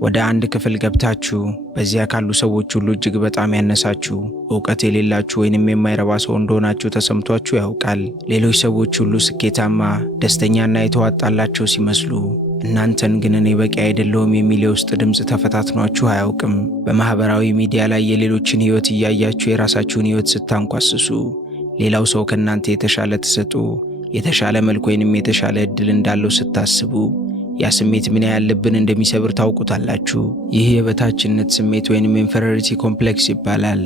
ወደ አንድ ክፍል ገብታችሁ በዚያ ካሉ ሰዎች ሁሉ እጅግ በጣም ያነሳችሁ ዕውቀት የሌላችሁ ወይንም የማይረባ ሰው እንደሆናችሁ ተሰምቷችሁ ያውቃል። ሌሎች ሰዎች ሁሉ ስኬታማ፣ ደስተኛና የተዋጣላቸው ሲመስሉ እናንተን ግን እኔ በቂ አይደለሁም የሚል የውስጥ ድምፅ ተፈታትኗችሁ አያውቅም? በማህበራዊ ሚዲያ ላይ የሌሎችን ህይወት እያያችሁ የራሳችሁን ህይወት ስታንኳስሱ፣ ሌላው ሰው ከእናንተ የተሻለ ተሰጥኦ፣ የተሻለ መልክ ወይንም የተሻለ እድል እንዳለው ስታስቡ ያ ስሜት ምን ያህል ልብን እንደሚሰብር ታውቁታላችሁ። ይህ የበታችነት ስሜት ወይንም ኢንፌሪዮሪቲ ኮምፕሌክስ ይባላል።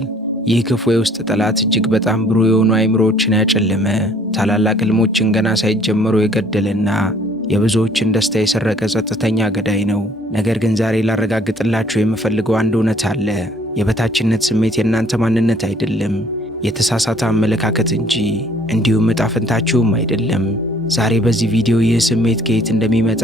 ይህ ክፉ የውስጥ ጠላት እጅግ በጣም ብሩህ የሆኑ አእምሮዎችን ያጨለመ፣ ታላላቅ ህልሞችን ገና ሳይጀመሩ የገደለና የብዙዎችን ደስታ የሰረቀ ጸጥተኛ ገዳይ ነው። ነገር ግን ዛሬ ላረጋግጥላችሁ የምፈልገው አንድ እውነት አለ። የበታችነት ስሜት የእናንተ ማንነት አይደለም፣ የተሳሳተ አመለካከት እንጂ፣ እንዲሁም ዕጣ ፈንታችሁም አይደለም። ዛሬ በዚህ ቪዲዮ ይህ ስሜት ከየት እንደሚመጣ፣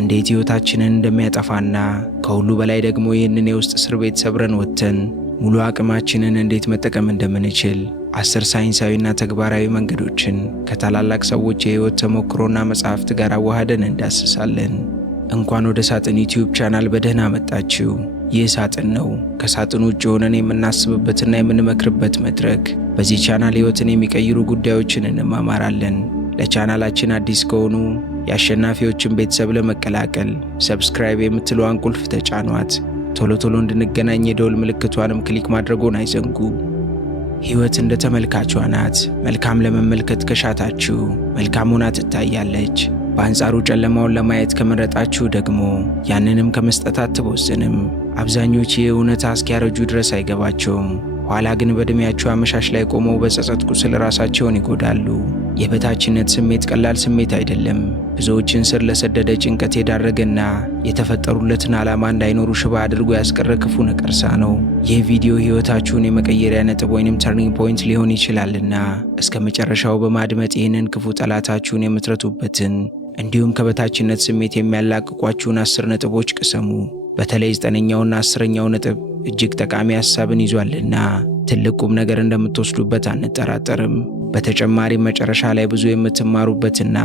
እንዴት ህይወታችንን እንደሚያጠፋና ከሁሉ በላይ ደግሞ ይህንን የውስጥ እስር ቤት ሰብረን ወጥተን ሙሉ አቅማችንን እንዴት መጠቀም እንደምንችል 10 ሳይንሳዊና ተግባራዊ መንገዶችን ከታላላቅ ሰዎች የህይወት ተሞክሮና መጽሐፍት ጋር አዋህደን እንዳስሳለን። እንኳን ወደ ሳጥን ዩቲዩብ ቻናል በደህና መጣችሁ። ይህ ሳጥን ነው፣ ከሳጥኑ ውጭ ሆነን የምናስብበትና የምንመክርበት መድረክ። በዚህ ቻናል ህይወትን የሚቀይሩ ጉዳዮችን እንማማራለን። ለቻናላችን አዲስ ከሆኑ የአሸናፊዎችን ቤተሰብ ለመቀላቀል ሰብስክራይብ የምትለዋን ቁልፍ ተጫኗት። ቶሎ ቶሎ እንድንገናኝ የደወል ምልክቷንም ክሊክ ማድረጎን አይዘንጉ። ህይወት እንደ ተመልካቿ ናት። መልካም ለመመልከት ከሻታችሁ መልካም ሆና ትታያለች። በአንጻሩ ጨለማውን ለማየት ከመረጣችሁ ደግሞ ያንንም ከመስጠት አትቦዝንም። አብዛኞች ይህ እውነታ እስኪያረጁ ድረስ አይገባቸውም። ኋላ ግን በዕድሜያቸው አመሻሽ ላይ ቆመው በጸጸት ቁስል ራሳቸውን ይጎዳሉ። የበታችነት ስሜት ቀላል ስሜት አይደለም። ብዙዎችን ስር ለሰደደ ጭንቀት የዳረገና የተፈጠሩለትን ዓላማ እንዳይኖሩ ሽባ አድርጎ ያስቀረ ክፉ ነቀርሳ ነው። ይህ ቪዲዮ ህይወታችሁን የመቀየሪያ ነጥብ ወይንም ተርኒንግ ፖይንት ሊሆን ይችላልና እስከ መጨረሻው በማድመጥ ይህንን ክፉ ጠላታችሁን የምትረቱበትን እንዲሁም ከበታችነት ስሜት የሚያላቅቋችሁን 10 ነጥቦች ቅሰሙ። በተለይ 9ኛውና 10ኛው ነጥብ እጅግ ጠቃሚ ሐሳብን ይዟልና ትልቅ ቁም ነገር እንደምትወስዱበት አንጠራጠርም። በተጨማሪም መጨረሻ ላይ ብዙ የምትማሩበትና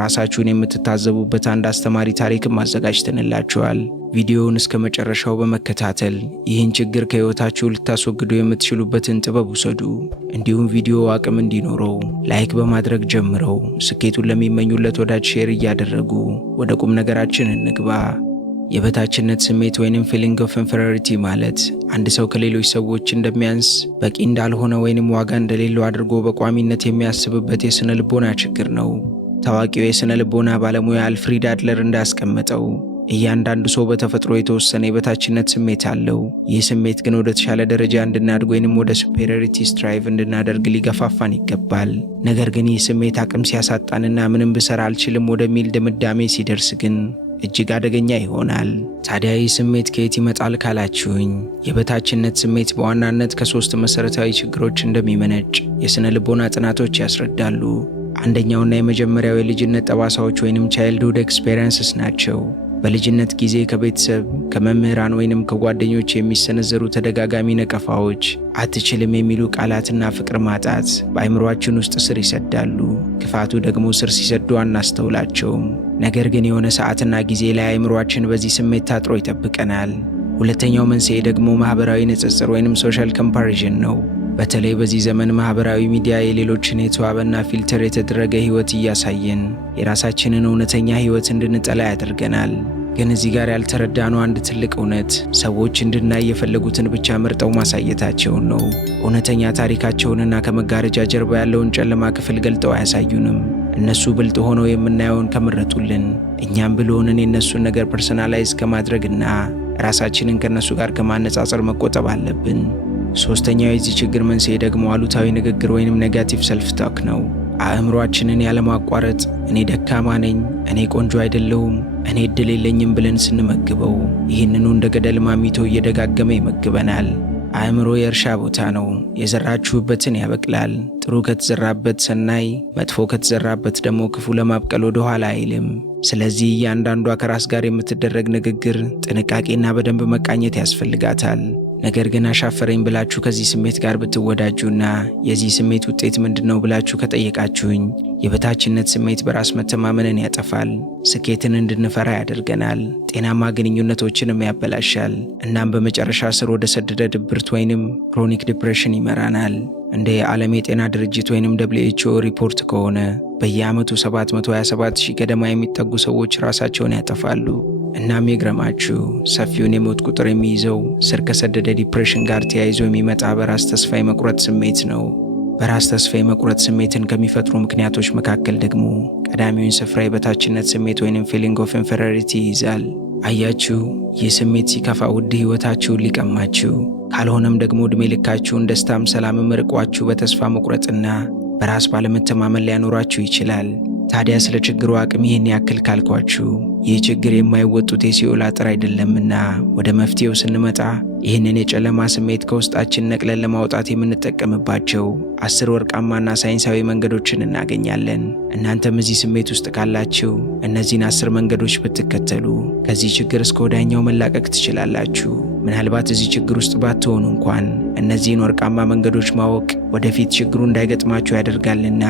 ራሳችሁን የምትታዘቡበት አንድ አስተማሪ ታሪክም አዘጋጅተንላችኋል። ቪዲዮውን እስከ መጨረሻው በመከታተል ይህን ችግር ከህይወታችሁ ልታስወግዱ የምትችሉበትን ጥበብ ውሰዱ። እንዲሁም ቪዲዮ አቅም እንዲኖረው ላይክ በማድረግ ጀምረው ስኬቱን ለሚመኙለት ወዳጅ ሼር እያደረጉ ወደ ቁም ነገራችን እንግባ። የበታችነት ስሜት ወይንም ፊሊንግ ኦፍ ኢንፌሪዮሪቲ ማለት አንድ ሰው ከሌሎች ሰዎች እንደሚያንስ፣ በቂ እንዳልሆነ ወይንም ዋጋ እንደሌለው አድርጎ በቋሚነት የሚያስብበት የስነ ልቦና ችግር ነው። ታዋቂው የስነ ልቦና ባለሙያ አልፍሪድ አድለር እንዳስቀመጠው እያንዳንዱ ሰው በተፈጥሮ የተወሰነ የበታችነት ስሜት አለው። ይህ ስሜት ግን ወደ ተሻለ ደረጃ እንድናድግ ወይንም ወደ ሱፔሪዮሪቲ ስትራይቭ እንድናደርግ ሊገፋፋን ይገባል። ነገር ግን ይህ ስሜት አቅም ሲያሳጣንና ምንም ብሰራ አልችልም ወደሚል ድምዳሜ ሲደርስ ግን እጅግ አደገኛ ይሆናል። ታዲያ ይህ ስሜት ከየት ይመጣል ካላችሁኝ፣ የበታችነት ስሜት በዋናነት ከ3 መሰረታዊ ችግሮች እንደሚመነጭ የስነ ልቦና ጥናቶች ያስረዳሉ። አንደኛውና የመጀመሪያው የልጅነት ጠባሳዎች ወይንም ቻይልድሁድ ኤክስፔሪየንስስ ናቸው። በልጅነት ጊዜ ከቤተሰብ፣ ከመምህራን ወይንም ከጓደኞች የሚሰነዘሩ ተደጋጋሚ ነቀፋዎች፣ አትችልም የሚሉ ቃላትና ፍቅር ማጣት በአእምሮአችን ውስጥ ስር ይሰዳሉ። ክፋቱ ደግሞ ስር ሲሰዱ አናስተውላቸውም። ነገር ግን የሆነ ሰዓትና ጊዜ ላይ አእምሮአችን በዚህ ስሜት ታጥሮ ይጠብቀናል። ሁለተኛው መንስኤ ደግሞ ማህበራዊ ንጽጽር ወይንም ሶሻል ኮምፓሪዥን ነው። በተለይ በዚህ ዘመን ማህበራዊ ሚዲያ የሌሎችን የተዋበና ፊልተር የተደረገ ህይወት እያሳየን የራሳችንን እውነተኛ ህይወት እንድንጠላ ያደርገናል። ግን እዚህ ጋር ያልተረዳነው አንድ ትልቅ እውነት ሰዎች እንድናይ የፈለጉትን ብቻ መርጠው ማሳየታቸውን ነው። እውነተኛ ታሪካቸውንና ከመጋረጃ ጀርባ ያለውን ጨለማ ክፍል ገልጠው አያሳዩንም። እነሱ ብልጥ ሆነው የምናየውን ከመረጡልን፣ እኛም ብልሆንን የእነሱን ነገር ፐርሰናላይዝ ከማድረግና ራሳችንን ከእነሱ ጋር ከማነጻጸር መቆጠብ አለብን። ሶስተኛው የዚህ ችግር መንስኤ ደግሞ አሉታዊ ንግግር ወይንም ኔጋቲቭ ሰልፍ ታክ ነው። አእምሮአችንን ያለማቋረጥ እኔ ደካማ ነኝ፣ እኔ ቆንጆ አይደለሁም፣ እኔ እድል የለኝም ብለን ስንመግበው ይህንኑ እንደ ገደል ማሚቶ እየደጋገመ ይመግበናል። አእምሮ የእርሻ ቦታ ነው። የዘራችሁበትን ያበቅላል። ጥሩ ከተዘራበት ሰናይ፣ መጥፎ ከተዘራበት ደግሞ ክፉ ለማብቀል ወደ ኋላ አይልም። ስለዚህ እያንዳንዷ ከራስ ጋር የምትደረግ ንግግር ጥንቃቄና በደንብ መቃኘት ያስፈልጋታል። ነገር ግን አሻፈረኝ ብላችሁ ከዚህ ስሜት ጋር ብትወዳጁና የዚህ ስሜት ውጤት ምንድነው ብላችሁ ከጠየቃችሁኝ የበታችነት ስሜት በራስ መተማመንን ያጠፋል፣ ስኬትን እንድንፈራ ያደርገናል፣ ጤናማ ግንኙነቶችንም ያበላሻል። እናም በመጨረሻ ስር ወደ ሰደደ ድብርት ወይንም ክሮኒክ ዲፕሬሽን ይመራናል። እንደ የዓለም የጤና ድርጅት ወይንም WHO ሪፖርት ከሆነ በየዓመቱ 727,000 ገደማ የሚጠጉ ሰዎች ራሳቸውን ያጠፋሉ። እናም ይግረማችሁ፣ ሰፊውን የሞት ቁጥር የሚይዘው ስር ከሰደደ ዲፕሬሽን ጋር ተያይዞ የሚመጣ በራስ ተስፋ የመቁረጥ ስሜት ነው። በራስ ተስፋ የመቁረጥ ስሜትን ከሚፈጥሩ ምክንያቶች መካከል ደግሞ ቀዳሚውን ስፍራ የበታችነት ስሜት ወይንም ፊሊንግ ኦፍ ኢንፌሪዮሪቲ ይይዛል። አያችሁ፣ ይህ ስሜት ሲከፋ ውድ ሕይወታችሁን ሊቀማችሁ፣ ካልሆነም ደግሞ ዕድሜ ልካችሁን ደስታም ሰላምም ርቋችሁ በተስፋ መቁረጥና በራስ ባለመተማመን ሊያኖራችሁ ይችላል። ታዲያ ስለ ችግሩ አቅም ይህን ያክል ካልኳችሁ ይህ ችግር የማይወጡት የሲኦል አጥር አይደለምና ወደ መፍትሄው ስንመጣ ይህንን የጨለማ ስሜት ከውስጣችን ነቅለን ለማውጣት የምንጠቀምባቸው 10 ወርቃማና ሳይንሳዊ መንገዶችን እናገኛለን። እናንተም እዚህ ስሜት ውስጥ ካላችሁ እነዚህን 10 መንገዶች ብትከተሉ ከዚህ ችግር እስከ ወዲያኛው መላቀቅ ትችላላችሁ። ምናልባት እዚህ ችግር ውስጥ ባትሆኑ እንኳን እነዚህን ወርቃማ መንገዶች ማወቅ ወደፊት ችግሩ እንዳይገጥማችሁ ያደርጋልና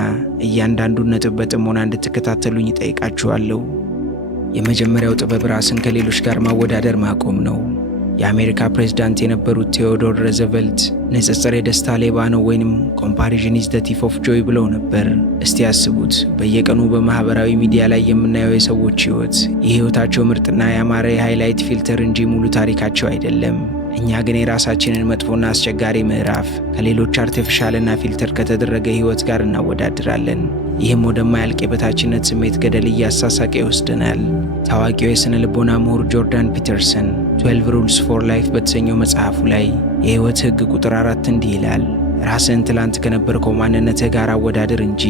እያንዳንዱን ነጥብ በጥሞና እንድትከታተሉኝ እጠይቃችኋለሁ። የመጀመሪያው ጥበብ ራስን ከሌሎች ጋር ማወዳደር ማቆም ነው። የአሜሪካ ፕሬዝዳንት የነበሩት ቴዎዶር ሮዘቨልት ንጽጽር የደስታ ሌባ ነው ወይንም ኮምፓሪዥን ኢዝ ዘ ቲፍ ኦፍ ጆይ ብለው ነበር። እስቲ ያስቡት፣ በየቀኑ በማህበራዊ ሚዲያ ላይ የምናየው የሰዎች ህይወት የህይወታቸው ምርጥና ያማረ የሃይላይት ፊልተር እንጂ ሙሉ ታሪካቸው አይደለም። እኛ ግን የራሳችንን መጥፎና አስቸጋሪ ምዕራፍ ከሌሎች አርቲፊሻልና ፊልተር ከተደረገ ህይወት ጋር እናወዳድራለን። ይህም ወደማያልቅ የበታችነት ስሜት ገደል እያሳሳቀ ይወስደናል። ታዋቂው የሥነ ልቦና ምሁር ጆርዳን ፒተርሰን 12 ሩልስ ፎር ላይፍ በተሰኘው መጽሐፉ ላይ የህይወት ህግ ቁጥር 4 እንዲህ ይላል: ራስን ትላንት ከነበርከው ማንነትህ ጋር አወዳድር እንጂ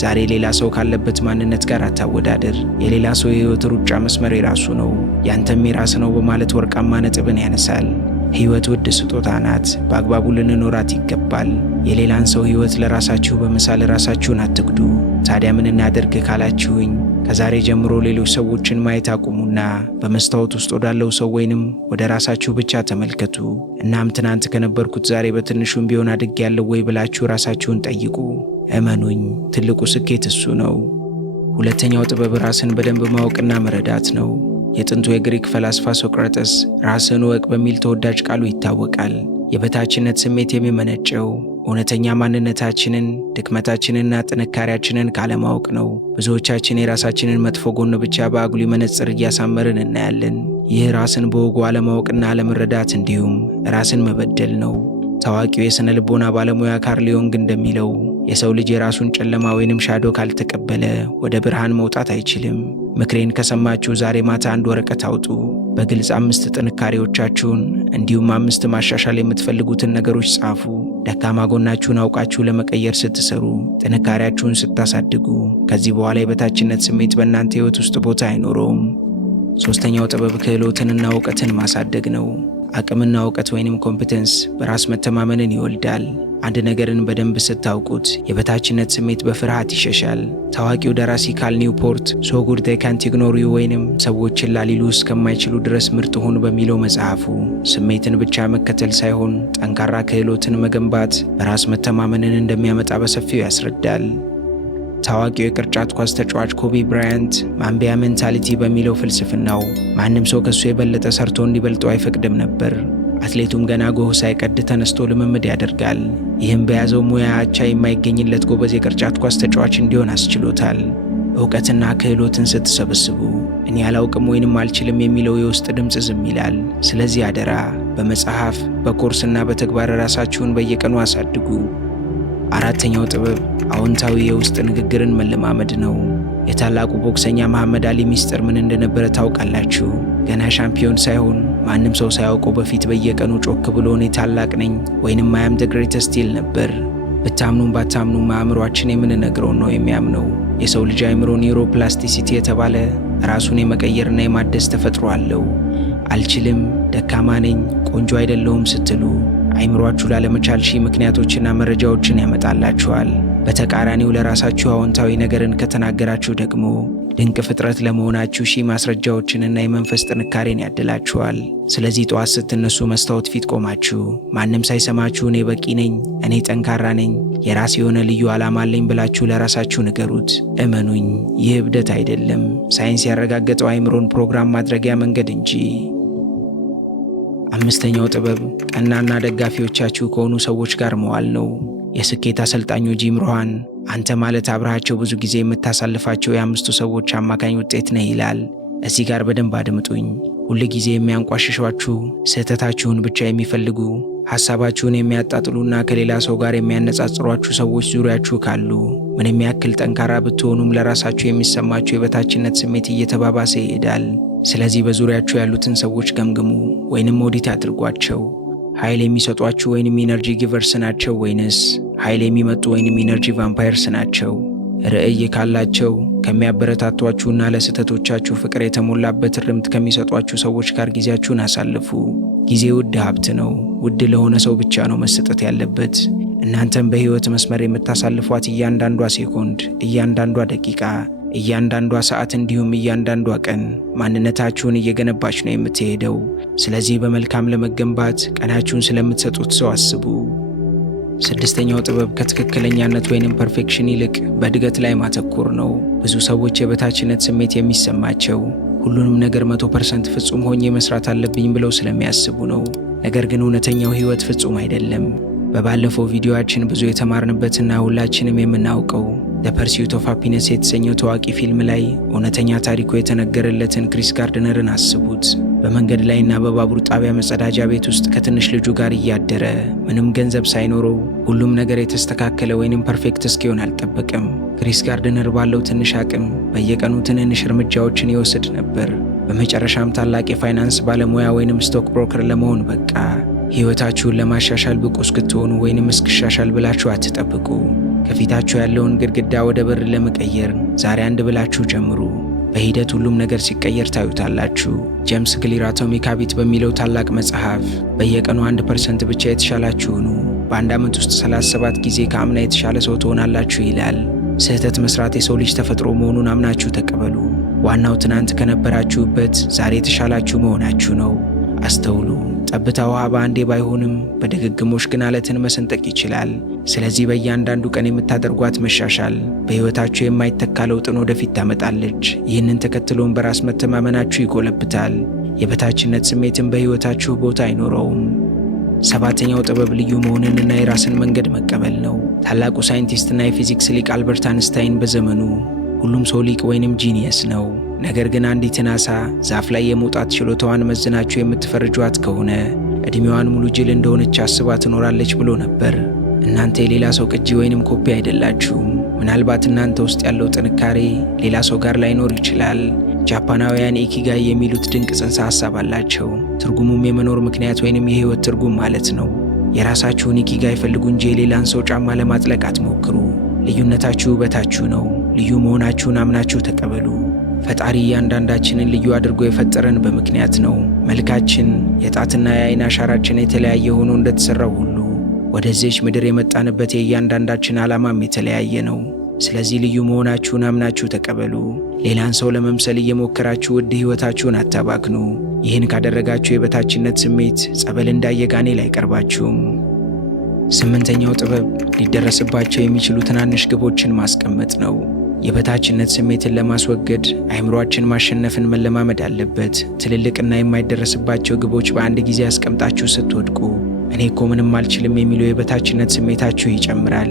ዛሬ ሌላ ሰው ካለበት ማንነት ጋር አታወዳድር። የሌላ ሰው የህይወት ሩጫ መስመር የራሱ ነው፣ ያንተም የራስ ነው በማለት ወርቃማ ነጥብን ያነሳል። ህይወት ውድ ስጦታ ናት፣ በአግባቡ ልንኖራት ይገባል። የሌላን ሰው ህይወት ለራሳችሁ በመሳል ራሳችሁን አትግዱ። ታዲያ ምን እናደርግ ካላችሁኝ፣ ከዛሬ ጀምሮ ሌሎች ሰዎችን ማየት አቁሙና በመስታወት ውስጥ ወዳለው ሰው ወይንም ወደ ራሳችሁ ብቻ ተመልከቱ። እናም ትናንት ከነበርኩት ዛሬ በትንሹም ቢሆን አድጌያለሁ ወይ ብላችሁ ራሳችሁን ጠይቁ። እመኑኝ፣ ትልቁ ስኬት እሱ ነው። ሁለተኛው ጥበብ ራስን በደንብ ማወቅና መረዳት ነው። የጥንቱ የግሪክ ፈላስፋ ሶቅራጠስ ራስን እወቅ በሚል ተወዳጅ ቃሉ ይታወቃል። የበታችነት ስሜት የሚመነጨው እውነተኛ ማንነታችንን፣ ድክመታችንንና ጥንካሬያችንን ካለማወቅ ነው። ብዙዎቻችን የራሳችንን መጥፎ ጎን ብቻ በአጉሊ መነጽር እያሳመርን እናያለን። ይህ ራስን በወጉ አለማወቅና አለመረዳት እንዲሁም ራስን መበደል ነው። ታዋቂው የሥነ ልቦና ባለሙያ ካርል ዮንግ እንደሚለው የሰው ልጅ የራሱን ጨለማ ወይንም ሻዶ ካልተቀበለ ወደ ብርሃን መውጣት አይችልም። ምክሬን ከሰማችሁ ዛሬ ማታ አንድ ወረቀት አውጡ። በግልጽ 5 ጥንካሬዎቻችሁን እንዲሁም 5 ማሻሻል የምትፈልጉትን ነገሮች ጻፉ። ደካማ ጎናችሁን አውቃችሁ ለመቀየር ስትሰሩ፣ ጥንካሬያችሁን ስታሳድጉ፣ ከዚህ በኋላ የበታችነት ስሜት በእናንተ ሕይወት ውስጥ ቦታ አይኖረውም። ሶስተኛው ጥበብ ክህሎትንና እውቀትን ማሳደግ ነው። አቅምና እውቀት ወይንም ኮምፒተንስ በራስ መተማመንን ይወልዳል። አንድ ነገርን በደንብ ስታውቁት የበታችነት ስሜት በፍርሃት ይሸሻል። ታዋቂው ደራሲ ካል ኒውፖርት ሶ ጉድ ዴይ ካንት ኢግኖር ዩ ወይንም ሰዎችን ላሊሉ እስከማይችሉ ድረስ ምርጥ ሁን በሚለው መጽሐፉ ስሜትን ብቻ መከተል ሳይሆን ጠንካራ ክህሎትን መገንባት በራስ መተማመንን እንደሚያመጣ በሰፊው ያስረዳል። ታዋቂው የቅርጫት ኳስ ተጫዋች ኮቢ ብራያንት ማምቢያ ሜንታሊቲ በሚለው ፍልስፍናው ማንም ሰው ከሱ የበለጠ ሰርቶ እንዲበልጠው አይፈቅድም ነበር። አትሌቱም ገና ጎህ ሳይቀድ ተነስቶ ልምምድ ያደርጋል። ይህም በያዘው ሙያ አቻ የማይገኝለት ጎበዝ የቅርጫት ኳስ ተጫዋች እንዲሆን አስችሎታል። እውቀትና ክህሎትን ስትሰበስቡ እኔ አላውቅም ወይንም አልችልም የሚለው የውስጥ ድምፅ ዝም ይላል። ስለዚህ አደራ በመጽሐፍ በኮርስና በተግባር ራሳችሁን በየቀኑ አሳድጉ። አራተኛው ጥበብ አዎንታዊ የውስጥ ንግግርን መለማመድ ነው። የታላቁ ቦክሰኛ መሐመድ አሊ ሚስጥር ምን እንደነበረ ታውቃላችሁ? ገና ሻምፒዮን ሳይሆን ማንም ሰው ሳያውቀው በፊት በየቀኑ ጮክ ብሎ እኔ ታላቅ ነኝ ወይንም አይ አም ዘ ግሬተስት ይል ነበር። ብታምኑም ባታምኑም አእምሯችን የምንነግረውን ነው የሚያምነው። የሰው ልጅ አእምሮ ኒውሮፕላስቲሲቲ የተባለ ራሱን የመቀየርና የማደስ ተፈጥሮ አለው። አልችልም፣ ደካማ ነኝ፣ ቆንጆ አይደለሁም ስትሉ አእምሯችሁ ላለመቻል ሺህ ምክንያቶችና መረጃዎችን ያመጣላችኋል። በተቃራኒው ለራሳችሁ አዎንታዊ ነገርን ከተናገራችሁ ደግሞ ድንቅ ፍጥረት ለመሆናችሁ ሺህ ማስረጃዎችንና የመንፈስ ጥንካሬን ያድላችኋል። ስለዚህ ጠዋት ስትነሱ መስታወት ፊት ቆማችሁ ማንም ሳይሰማችሁ እኔ በቂ ነኝ፣ እኔ ጠንካራ ነኝ፣ የራሴ የሆነ ልዩ ዓላማ አለኝ ብላችሁ ለራሳችሁ ንገሩት። እመኑኝ፣ ይህ እብደት አይደለም፣ ሳይንስ ያረጋገጠው አእምሮን ፕሮግራም ማድረጊያ መንገድ እንጂ። አምስተኛው ጥበብ ቀናና ደጋፊዎቻችሁ ከሆኑ ሰዎች ጋር መዋል ነው። የስኬት አሰልጣኙ ጂም ሮሃን አንተ ማለት አብረሃቸው ብዙ ጊዜ የምታሳልፋቸው የአምስቱ ሰዎች አማካኝ ውጤት ነህ ይላል። እዚህ ጋር በደንብ አድምጡኝ። ሁል ጊዜ የሚያንቋሽሿችሁ፣ ስህተታችሁን ብቻ የሚፈልጉ፣ ሐሳባችሁን የሚያጣጥሉና ከሌላ ሰው ጋር የሚያነጻጽሯችሁ ሰዎች ዙሪያችሁ ካሉ ምንም ያክል ጠንካራ ብትሆኑም ለራሳችሁ የሚሰማችሁ የበታችነት ስሜት እየተባባሰ ይሄዳል። ስለዚህ በዙሪያችሁ ያሉትን ሰዎች ገምግሙ ወይንም ኦዲት አድርጓቸው። ኃይል የሚሰጧችሁ ወይንም ኢነርጂ ጊቨርስ ናቸው ወይንስ ኃይል የሚመጡ ወይንም ኢነርጂ ቫምፓየርስ ናቸው? ርዕይ ካላቸው ከሚያበረታቷችሁና ለስህተቶቻችሁ ፍቅር የተሞላበት ርምት ከሚሰጧችሁ ሰዎች ጋር ጊዜያችሁን አሳልፉ። ጊዜ ውድ ሀብት ነው። ውድ ለሆነ ሰው ብቻ ነው መሰጠት ያለበት። እናንተም በሕይወት መስመር የምታሳልፏት እያንዳንዷ ሴኮንድ፣ እያንዳንዷ ደቂቃ፣ እያንዳንዷ ሰዓት እንዲሁም እያንዳንዷ ቀን ማንነታችሁን እየገነባች ነው የምትሄደው። ስለዚህ በመልካም ለመገንባት ቀናችሁን ስለምትሰጡት ሰው አስቡ። ስድስተኛው ጥበብ ከትክክለኛነት ወይንም ፐርፌክሽን ይልቅ በእድገት ላይ ማተኮር ነው። ብዙ ሰዎች የበታችነት ስሜት የሚሰማቸው ሁሉንም ነገር 100% ፍጹም ሆኜ መስራት አለብኝ ብለው ስለሚያስቡ ነው። ነገር ግን እውነተኛው ሕይወት ፍጹም አይደለም። በባለፈው ቪዲዮአችን ብዙ የተማርንበትና ሁላችንም የምናውቀው ዘ ፐርሲዩት ኦፍ ሃፒነስ የተሰኘው ታዋቂ ፊልም ላይ እውነተኛ ታሪኩ የተነገረለትን ክሪስ ጋርድነርን አስቡት። በመንገድ ላይና በባቡር ጣቢያ መጸዳጃ ቤት ውስጥ ከትንሽ ልጁ ጋር እያደረ ምንም ገንዘብ ሳይኖረው ሁሉም ነገር የተስተካከለ ወይንም ፐርፌክት እስኪሆን አልጠበቅም። ክሪስ ጋርድነር ባለው ትንሽ አቅም በየቀኑ ትንንሽ እርምጃዎችን ይወስድ ነበር። በመጨረሻም ታላቅ የፋይናንስ ባለሙያ ወይንም ስቶክ ብሮከር ለመሆን በቃ። ሕይወታችሁን ለማሻሻል ብቁ እስክትሆኑ ወይንም እስክሻሻል ብላችሁ አትጠብቁ። ከፊታችሁ ያለውን ግድግዳ ወደ በር ለመቀየር ዛሬ አንድ ብላችሁ ጀምሩ። በሂደት ሁሉም ነገር ሲቀየር ታዩታላችሁ። ጄምስ ክሊር አቶሚክ ሃቢት በሚለው ታላቅ መጽሐፍ በየቀኑ 1% ብቻ የተሻላችሁ ሁኑ፣ በአንድ ዓመት ውስጥ 37 ጊዜ ከአምና የተሻለ ሰው ትሆናላችሁ ይላል። ስህተት መስራት የሰው ልጅ ተፈጥሮ መሆኑን አምናችሁ ተቀበሉ። ዋናው ትናንት ከነበራችሁበት ዛሬ የተሻላችሁ መሆናችሁ ነው። አስተውሉ። ጠብታ ውሃ በአንዴ ባይሆንም በድግግሞሽ ግን አለትን መሰንጠቅ ይችላል። ስለዚህ በእያንዳንዱ ቀን የምታደርጓት መሻሻል በሕይወታችሁ የማይተካ ለውጥን ወደፊት ታመጣለች። ይህንን ተከትሎም በራስ መተማመናችሁ ይጎለብታል። የበታችነት ስሜትን በሕይወታችሁ ቦታ አይኖረውም። ሰባተኛው ጥበብ ልዩ መሆንንና የራስን መንገድ መቀበል ነው። ታላቁ ሳይንቲስትና የፊዚክስ ሊቅ አልበርት አንስታይን በዘመኑ ሁሉም ሰው ሊቅ ወይንም ጂኒየስ ነው፣ ነገር ግን አንዲትን ዓሣ ዛፍ ላይ የመውጣት ችሎታዋን መዝናችሁ የምትፈርጇት ከሆነ ዕድሜዋን ሙሉ ጅል እንደሆነች አስባ ትኖራለች ብሎ ነበር። እናንተ የሌላ ሰው ቅጂ ወይንም ኮፒ አይደላችሁም። ምናልባት እናንተ ውስጥ ያለው ጥንካሬ ሌላ ሰው ጋር ላይኖር ይችላል። ጃፓናውያን ኢኪጋይ የሚሉት ድንቅ ጽንሰ ሐሳብ አላቸው። ትርጉሙም የመኖር ምክንያት ወይንም የሕይወት ትርጉም ማለት ነው። የራሳችሁን ኢኪጋይ ፈልጉ እንጂ የሌላን ሰው ጫማ ለማጥለቅ አትሞክሩ። ልዩነታችሁ ውበታችሁ ነው። ልዩ መሆናችሁን አምናችሁ ተቀበሉ። ፈጣሪ እያንዳንዳችንን ልዩ አድርጎ የፈጠረን በምክንያት ነው። መልካችን፣ የጣትና የዓይን አሻራችን የተለያየ ሆኖ እንደተሰራው ሁሉ ወደዚህች ምድር የመጣንበት የእያንዳንዳችን ዓላማም የተለያየ ነው። ስለዚህ ልዩ መሆናችሁን አምናችሁ ተቀበሉ። ሌላን ሰው ለመምሰል እየሞከራችሁ ውድ ሕይወታችሁን አታባክኑ። ይህን ካደረጋችሁ የበታችነት ስሜት ጸበል እንዳየ ጋኔል አይቀርባችሁም። ስምንተኛው ጥበብ ሊደረስባቸው የሚችሉ ትናንሽ ግቦችን ማስቀመጥ ነው። የበታችነት ስሜትን ለማስወገድ አእምሮአችን ማሸነፍን መለማመድ አለበት። ትልልቅና የማይደረስባቸው ግቦች በአንድ ጊዜ አስቀምጣችሁ ስትወድቁ እኔ እኮ ምንም አልችልም የሚለው የበታችነት ስሜታችሁ ይጨምራል።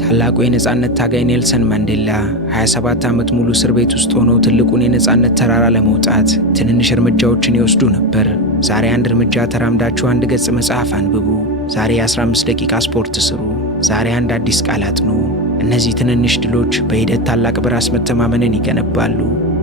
ታላቁ የነጻነት ታጋይ ኔልሰን ማንዴላ 27 ዓመት ሙሉ እስር ቤት ውስጥ ሆነው ትልቁን የነጻነት ተራራ ለመውጣት ትንንሽ እርምጃዎችን ይወስዱ ነበር። ዛሬ አንድ እርምጃ ተራምዳችሁ አንድ ገጽ መጽሐፍ አንብቡ። ዛሬ 15 ደቂቃ ስፖርት ስሩ። ዛሬ አንድ አዲስ ቃል አጥኑ። እነዚህ ትንንሽ ድሎች በሂደት ታላቅ በራስ መተማመንን ይገነባሉ።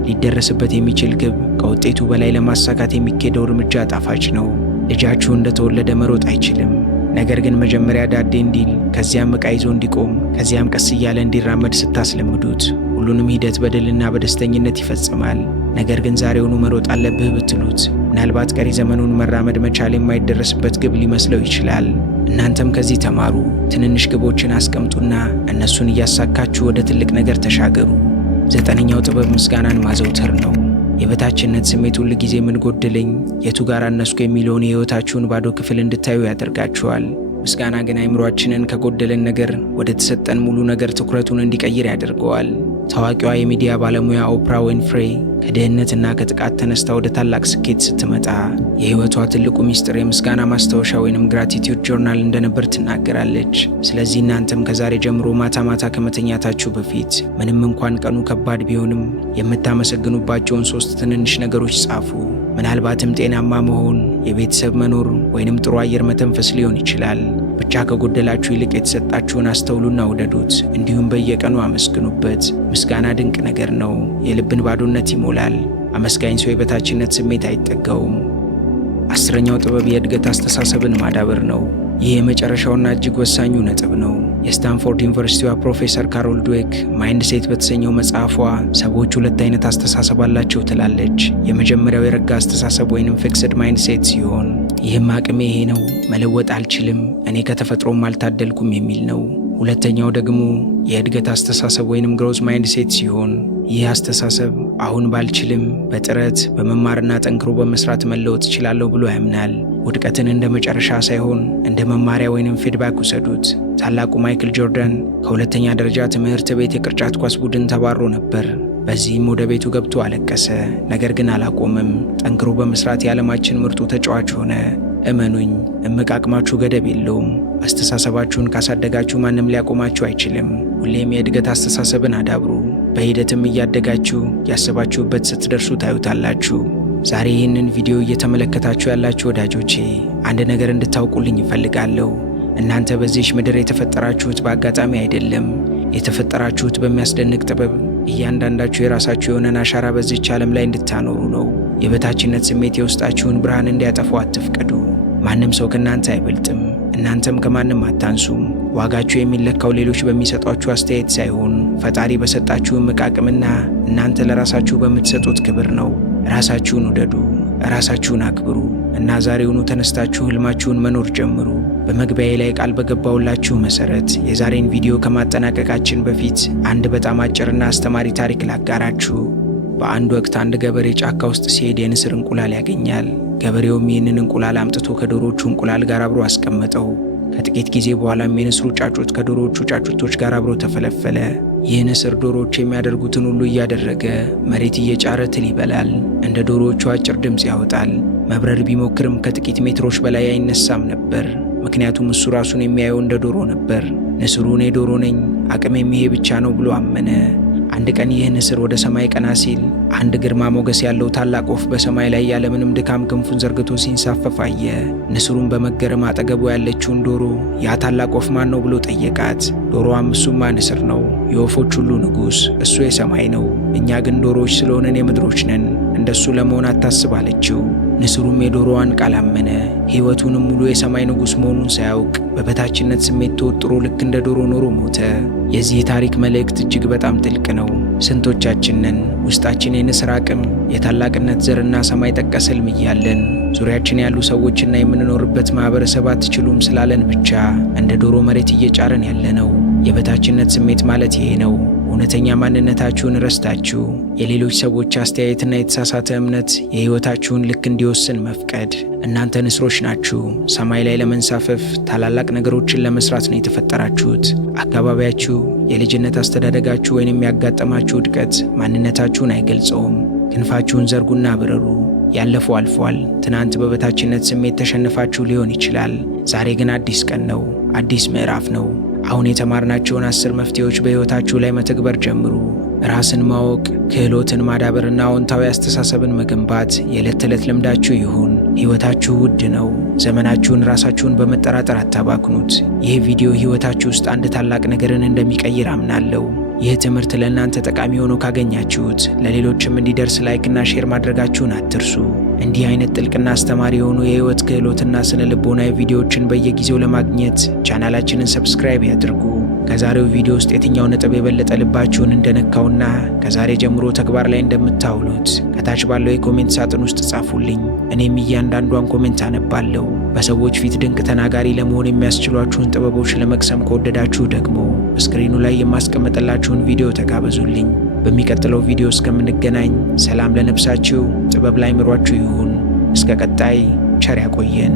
ሊደረስበት የሚችል ግብ ከውጤቱ በላይ ለማሳካት የሚኬደው እርምጃ ጣፋጭ ነው። ልጃችሁ እንደተወለደ መሮጥ አይችልም። ነገር ግን መጀመሪያ ዳዴ እንዲል፣ ከዚያም ዕቃ ይዞ እንዲቆም፣ ከዚያም ቀስ እያለ እንዲራመድ ስታስለምዱት ሁሉንም ሂደት በድልና በደስተኝነት ይፈጽማል። ነገር ግን ዛሬውኑ መሮጥ አለብህ ብትሉት ምናልባት ቀሪ ዘመኑን መራመድ መቻል የማይደረስበት ግብ ሊመስለው ይችላል። እናንተም ከዚህ ተማሩ። ትንንሽ ግቦችን አስቀምጡና እነሱን እያሳካችሁ ወደ ትልቅ ነገር ተሻገሩ። 9ኛው ጥበብ ምስጋናን ማዘውተር ነው። የበታችነት ስሜት ሁል ጊዜ ምን ጎደለኝ፣ የቱ ጋር አነስኩ የሚለውን የህይወታችሁን ባዶ ክፍል እንድታዩ ያደርጋችኋል። ምስጋና ግን አይምሯችንን ከጎደለን ነገር ወደ ተሰጠን ሙሉ ነገር ትኩረቱን እንዲቀይር ያደርገዋል። ታዋቂዋ የሚዲያ ባለሙያ ኦፕራ ዊንፍሬ ከድህነትና ከጥቃት ተነስታ ወደ ታላቅ ስኬት ስትመጣ የህይወቷ ትልቁ ሚስጥር የምስጋና ማስታወሻ ወይንም ግራቲቲዩድ ጆርናል እንደነበር ትናገራለች። ስለዚህ እናንተም ከዛሬ ጀምሮ ማታ ማታ ከመተኛታችሁ በፊት ምንም እንኳን ቀኑ ከባድ ቢሆንም የምታመሰግኑባቸውን 3 ትንንሽ ነገሮች ጻፉ። ምናልባትም ጤናማ መሆን፣ የቤተሰብ መኖር ወይንም ጥሩ አየር መተንፈስ ሊሆን ይችላል። ብቻ ከጎደላችሁ ይልቅ የተሰጣችሁን አስተውሉና ውደዱት። እንዲሁም በየቀኑ አመስግኑበት። ምስጋና ድንቅ ነገር ነው። የልብን ባዶነት ይሞላል። አመስጋኝ ሰው የበታችነት ስሜት አይጠጋውም። 10ኛው ጥበብ የእድገት አስተሳሰብን ማዳበር ነው። ይህ የመጨረሻውና እጅግ ወሳኙ ነጥብ ነው። የስታንፎርድ ዩኒቨርሲቲዋ ፕሮፌሰር ካሮል ድዌክ ማይንድ ሴት በተሰኘው መጽሐፏ ሰዎች 2 አይነት አስተሳሰብ አላቸው ትላለች። የመጀመሪያው የረጋ አስተሳሰብ ወይንም ፊክስድ ማይንድ ሴት ሲሆን ይህም አቅሜ ይሄ ነው፣ መለወጥ አልችልም፣ እኔ ከተፈጥሮም አልታደልኩም የሚል ነው። ሁለተኛው ደግሞ የእድገት አስተሳሰብ ወይንም ግሮዝ ማይንድ ሴት ሲሆን ይህ አስተሳሰብ አሁን ባልችልም በጥረት በመማርና ጠንክሮ በመስራት መለወጥ እችላለሁ ብሎ ያምናል። ውድቀትን እንደ መጨረሻ ሳይሆን እንደ መማሪያ ወይንም ፊድባክ ውሰዱት። ታላቁ ማይክል ጆርዳን ከ2ኛ ደረጃ ትምህርት ቤት የቅርጫት ኳስ ቡድን ተባሮ ነበር። በዚህም ወደ ቤቱ ገብቶ አለቀሰ። ነገር ግን አላቆምም። ጠንክሮ በመስራት የዓለማችን ምርጡ ተጫዋች ሆነ። እመኑኝ፣ እምቅ አቅማችሁ ገደብ የለውም። አስተሳሰባችሁን ካሳደጋችሁ ማንም ሊያቆማችሁ አይችልም። ሁሌም የእድገት አስተሳሰብን አዳብሩ። በሂደትም እያደጋችሁ ያሰባችሁበት ስትደርሱ ታዩታላችሁ። ዛሬ ይህንን ቪዲዮ እየተመለከታችሁ ያላችሁ ወዳጆቼ አንድ ነገር እንድታውቁልኝ እፈልጋለሁ። እናንተ በዚህች ምድር የተፈጠራችሁት በአጋጣሚ አይደለም። የተፈጠራችሁት በሚያስደንቅ ጥበብ። እያንዳንዳችሁ የራሳችሁ የሆነን አሻራ በዚህች ዓለም ላይ እንድታኖሩ ነው። የበታችነት ስሜት የውስጣችሁን ብርሃን እንዲያጠፉ አትፍቀዱ። ማንም ሰው ከእናንተ አይበልጥም፣ እናንተም ከማንም አታንሱም። ዋጋችሁ የሚለካው ሌሎች በሚሰጧችሁ አስተያየት ሳይሆን ፈጣሪ በሰጣችሁ እምቅ አቅምና እናንተ ለራሳችሁ በምትሰጡት ክብር ነው። ራሳችሁን ውደዱ፣ ራሳችሁን አክብሩ እና ዛሬውኑ ተነስታችሁ ህልማችሁን መኖር ጀምሩ። በመግቢያዬ ላይ ቃል በገባውላችሁ መሰረት የዛሬን ቪዲዮ ከማጠናቀቃችን በፊት አንድ በጣም አጭርና አስተማሪ ታሪክ ላጋራችሁ። በአንድ ወቅት አንድ ገበሬ ጫካ ውስጥ ሲሄድ የንስር እንቁላል ያገኛል። ገበሬውም ይህንን እንቁላል አምጥቶ ከዶሮቹ እንቁላል ጋር አብሮ አስቀመጠው። ከጥቂት ጊዜ በኋላም የንስሩ ጫጩት ከዶሮቹ ጫጩቶች ጋር አብሮ ተፈለፈለ። ይህ ንስር ዶሮዎች የሚያደርጉትን ሁሉ እያደረገ መሬት እየጫረ ትል ይበላል። እንደ ዶሮዎቹ አጭር ድምፅ ያወጣል። መብረር ቢሞክርም ከጥቂት ሜትሮች በላይ አይነሳም ነበር። ምክንያቱም እሱ ራሱን የሚያየው እንደ ዶሮ ነበር። ንስሩ እኔ ዶሮ ነኝ፣ አቅሜም ይሄ ብቻ ነው ብሎ አመነ። አንድ ቀን ይህ ንስር ወደ ሰማይ ቀና ሲል አንድ ግርማ ሞገስ ያለው ታላቅ ወፍ በሰማይ ላይ ያለምንም ድካም ክንፉን ዘርግቶ ሲንሳፈፍ አየ። ንስሩን በመገረም አጠገቡ ያለችውን ዶሮ ያ ታላቅ ወፍ ማን ነው ብሎ ጠየቃት። ዶሮዋም እሱማ ንስር ነው፣ የወፎች ሁሉ ንጉሥ፣ እሱ የሰማይ ነው። እኛ ግን ዶሮዎች ስለሆነን የምድሮች ነን፣ እንደሱ ለመሆን አታስብ አለችው። ንስሩም የዶሮዋን ቃል አመነ። ሕይወቱንም ሙሉ የሰማይ ንጉሥ መሆኑን ሳያውቅ በበታችነት ስሜት ተወጥሮ ልክ እንደ ዶሮ ኖሮ ሞተ። የዚህ ታሪክ መልእክት እጅግ በጣም ጥልቅ ነው። ስንቶቻችን ነን ውስጣችን የንስር አቅም፣ የታላቅነት ዘርና ሰማይ ጠቀስ ሕልም እያለን ዙሪያችን ያሉ ሰዎችና የምንኖርበት ማህበረሰብ አትችሉም ስላለን ብቻ እንደ ዶሮ መሬት እየጫረን ያለነው? የበታችነት ስሜት ማለት ይሄ ነው። እውነተኛ ማንነታችሁን ረስታችሁ የሌሎች ሰዎች አስተያየትና የተሳሳተ እምነት የሕይወታችሁን ልክ እንዲወስን መፍቀድ። እናንተ ንስሮች ናችሁ። ሰማይ ላይ ለመንሳፈፍ ታላላቅ ነገሮችን ለመስራት ነው የተፈጠራችሁት። አካባቢያችሁ፣ የልጅነት አስተዳደጋችሁ ወይንም ያጋጠማችሁ ውድቀት ማንነታችሁን አይገልጸውም። ክንፋችሁን ዘርጉና ብረሩ። ያለፈው አልፏል። ትናንት በበታችነት ስሜት ተሸንፋችሁ ሊሆን ይችላል። ዛሬ ግን አዲስ ቀን ነው፣ አዲስ ምዕራፍ ነው። አሁን የተማርናቸውን 10 መፍትሄዎች በሕይወታችሁ ላይ መተግበር ጀምሩ። ራስን ማወቅ፣ ክህሎትን ማዳበርና አዎንታዊ አስተሳሰብን መገንባት የዕለት ተዕለት ልምዳችሁ ይሁን። ሕይወታችሁ ውድ ነው። ዘመናችሁን ራሳችሁን በመጠራጠር አታባክኑት። ይህ ቪዲዮ ሕይወታችሁ ውስጥ አንድ ታላቅ ነገርን እንደሚቀይር አምናለሁ። ይህ ትምህርት ለእናንተ ጠቃሚ ሆኖ ካገኛችሁት ለሌሎችም እንዲደርስ ላይክና ሼር ማድረጋችሁን አትርሱ። እንዲህ አይነት ጥልቅና አስተማሪ የሆኑ የሕይወት ክህሎትና ስነ ልቦናዊ ቪዲዮዎችን በየጊዜው ለማግኘት ቻናላችንን ሰብስክራይብ ያድርጉ። ከዛሬው ቪዲዮ ውስጥ የትኛው ነጥብ የበለጠ ልባችሁን እንደነካውና ከዛሬ ጀምሮ ተግባር ላይ እንደምታውሉት ከታች ባለው የኮሜንት ሳጥን ውስጥ ጻፉልኝ። እኔም እያንዳንዷን ኮሜንት አነባለሁ። በሰዎች ፊት ድንቅ ተናጋሪ ለመሆን የሚያስችሏችሁን ጥበቦች ለመቅሰም ከወደዳችሁ ደግሞ ስክሪኑ ላይ የማስቀመጥላችሁን ቪዲዮ ተጋበዙልኝ። በሚቀጥለው ቪዲዮ እስከምንገናኝ ሰላም ለነፍሳችሁ፣ ጥበብ ለአእምሯችሁ ይሁን። እስከ ቀጣይ ቸር ያቆየን።